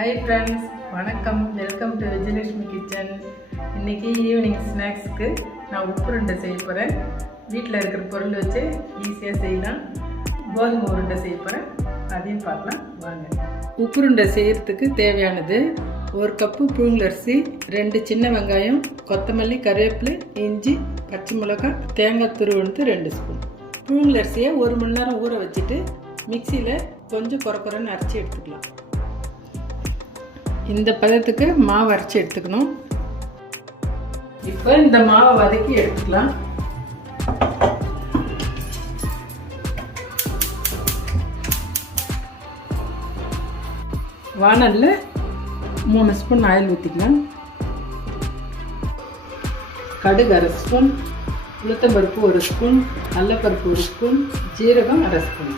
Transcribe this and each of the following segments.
Hi friends, வணக்கம். Welcome to Vijayalakshmi kitchen. இன்றைக்கி evening ஸ்நாக்ஸ்க்கு நான் உப்பு உருண்டை செய்ய போகிறேன். வீட்டில் இருக்கிற பொருள் வச்சு ஈஸியாக செய்யலாம். கோதுமை உருண்டை செய்ய போகிறேன், அதையும் பார்க்கலாம் வாங்க. உப்பு உருண்டை செய்கிறதுக்கு தேவையானது 1 கப்பு புழுங்கலரிசி, 2 சின்ன வெங்காயம், கொத்தமல்லி, கருவேப்பிலை, இஞ்சி, பச்சை மிளகாய், தேங்காய் துருவெடுத்து 2 ஸ்பூன். புழுங்கலரிசியை 1 மணி நேரம் ஊற வச்சுட்டு மிக்சியில் கொஞ்சம் குறைன்னு அரைச்சி எடுத்துக்கலாம். இந்த பதத்துக்கு மாவு அரைச்சி எடுத்துக்கணும். இப்போ இந்த மாவை வதக்கி எடுத்துக்கலாம். வானல்ல 3 ஸ்பூன் ஆயில் ஊற்றிக்கலாம். கடுகு 1/2 ஸ்பூன், உளுத்தம்பருப்பு 1 ஸ்பூன், கடலைப்பருப்பு 1 ஸ்பூன், ஜீரகம் 1/2 ஸ்பூன்.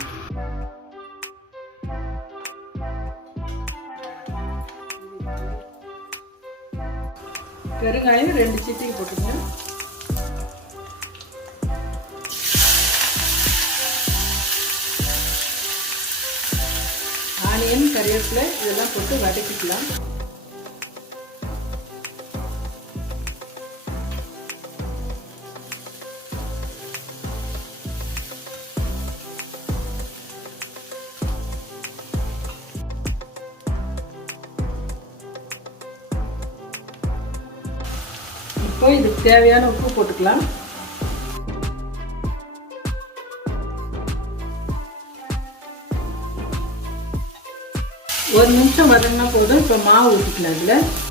பெருங்காயம் 2 சிட்டிகை போட்டுங்க. ஆனியன், கருவேப்பிலை இதெல்லாம் போட்டு வதக்கிக்கலாம். இப்போ இதுக்கு தேவையான உப்பு போட்டுக்கலாம். ஒரு நிமிஷம் வதங்கினா போதும். இப்போ மாவு ஊற்றிக்கலாம். இதில்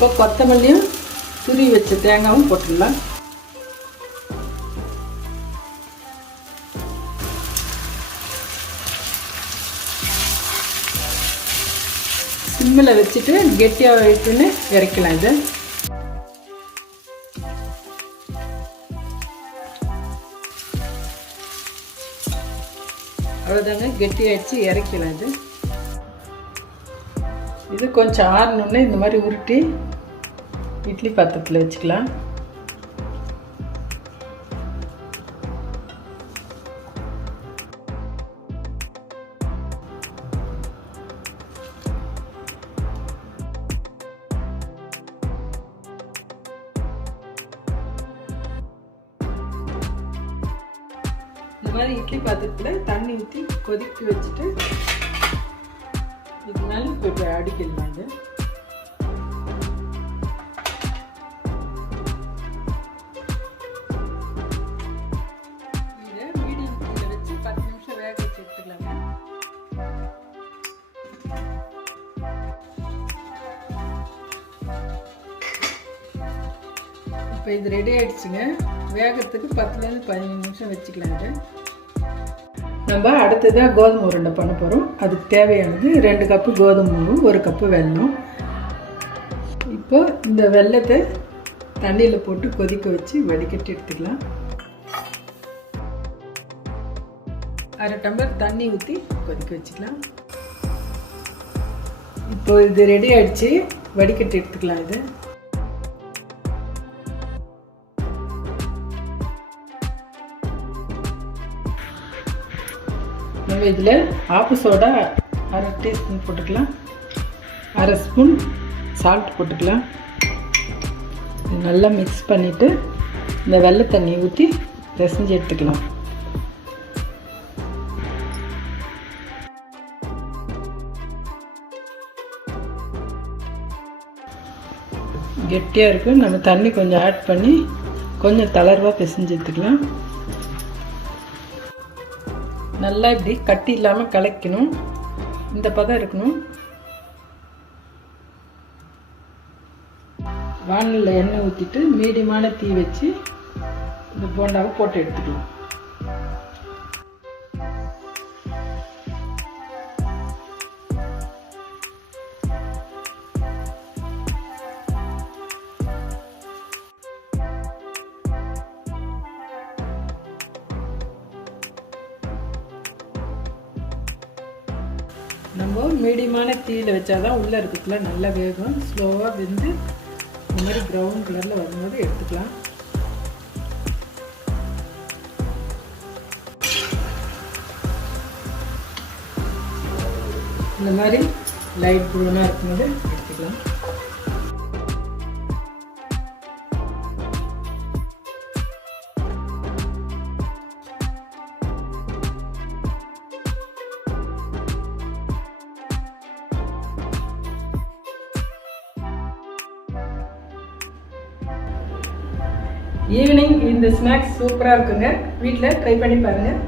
இப்போ கொத்தமல்லியும் துருவி வச்ச தேங்காயும் போட்டுடலாம். சிம்மில் வச்சுட்டு கெட்டியாக வைத்துன்னு இறக்கலாம். இது அவ்வளோதாங்க, கெட்டியாகிடுச்சு, இறக்கலாம். இது கொஞ்சம் ஆறணுன்னு இந்த மாதிரி உருட்டி இட்லி பாத்திரத்தில் வச்சுக்கலாம். இந்த மாதிரி இட்லி பாத்திரத்தில் தண்ணி ஊற்றி கொதிக்க வச்சுட்டு இது மேலே இப்போ அடிக்கலாம். இது இதை மீடியம் ஃப்ளேமில் வச்சு 10 நிமிஷம் வேக வச்சு எடுத்துக்கலாங்க. இப்போ இது ரெடி ஆகிடுச்சுங்க. வேகத்துக்கு 10லேருந்து 15 நிமிஷம் வச்சுக்கலாம். இது நம்ம அடுத்ததாக கோதுமை உருண்டை பண்ண போகிறோம். அதுக்கு தேவையானது 2 கப்பு கோதுமை மாவு, 1 கப்பு வெல்லம். இப்போ இந்த வெல்லத்தை தண்ணியில் போட்டு கொதிக்க வச்சு வடிகட்டி எடுத்துக்கலாம். 1/2 டம்ளர் தண்ணி ஊற்றி கொதிக்க வச்சுக்கலாம். இப்போ இது ரெடி ஆகிடுச்சு, வடிகட்டி எடுத்துக்கலாம். இது நம்ம இதில் ஆப்பு சோடா 1/2 டீஸ்பூன் போட்டுக்கலாம். 1/2 ஸ்பூன் சால்ட் போட்டுக்கலாம். நல்லா மிக்ஸ் பண்ணிவிட்டு இந்த வெள்ளை தண்ணி ஊற்றி பிசைஞ்சு எடுத்துக்கலாம். கெட்டியாக இருக்கும். நம்ம தண்ணி கொஞ்சம் ஆட் பண்ணி கொஞ்சம் தளர்வாக பிசைஞ்சு எடுத்துக்கலாம். நல்லா இப்படி கட்டி இல்லாமல் கலக்கணும். இந்த பதம் இருக்கணும். வானலில் எண்ணெய் ஊற்றிட்டு மீடியமான தீ வச்சு இந்த போண்டாவை போட்டு எடுத்துக்கலாம். நம்ம மீடியமான தீயில் வச்சாதான் உள்ளே இருக்கிறதுல நல்லா வேகும். ஸ்லோவாக வெந்து இந்த மாதிரி ப்ரௌன் கலரில் வரும்போது எடுத்துக்கலாம். இந்த மாதிரி லைட் ப்ரௌனாக இருக்கும்போது எடுத்துக்கலாம். ஈவினிங் இந்த ஸ்நாக்ஸ் சூப்பராக இருக்குங்க. வீட்டில் ட்ரை பண்ணி பாருங்கள்.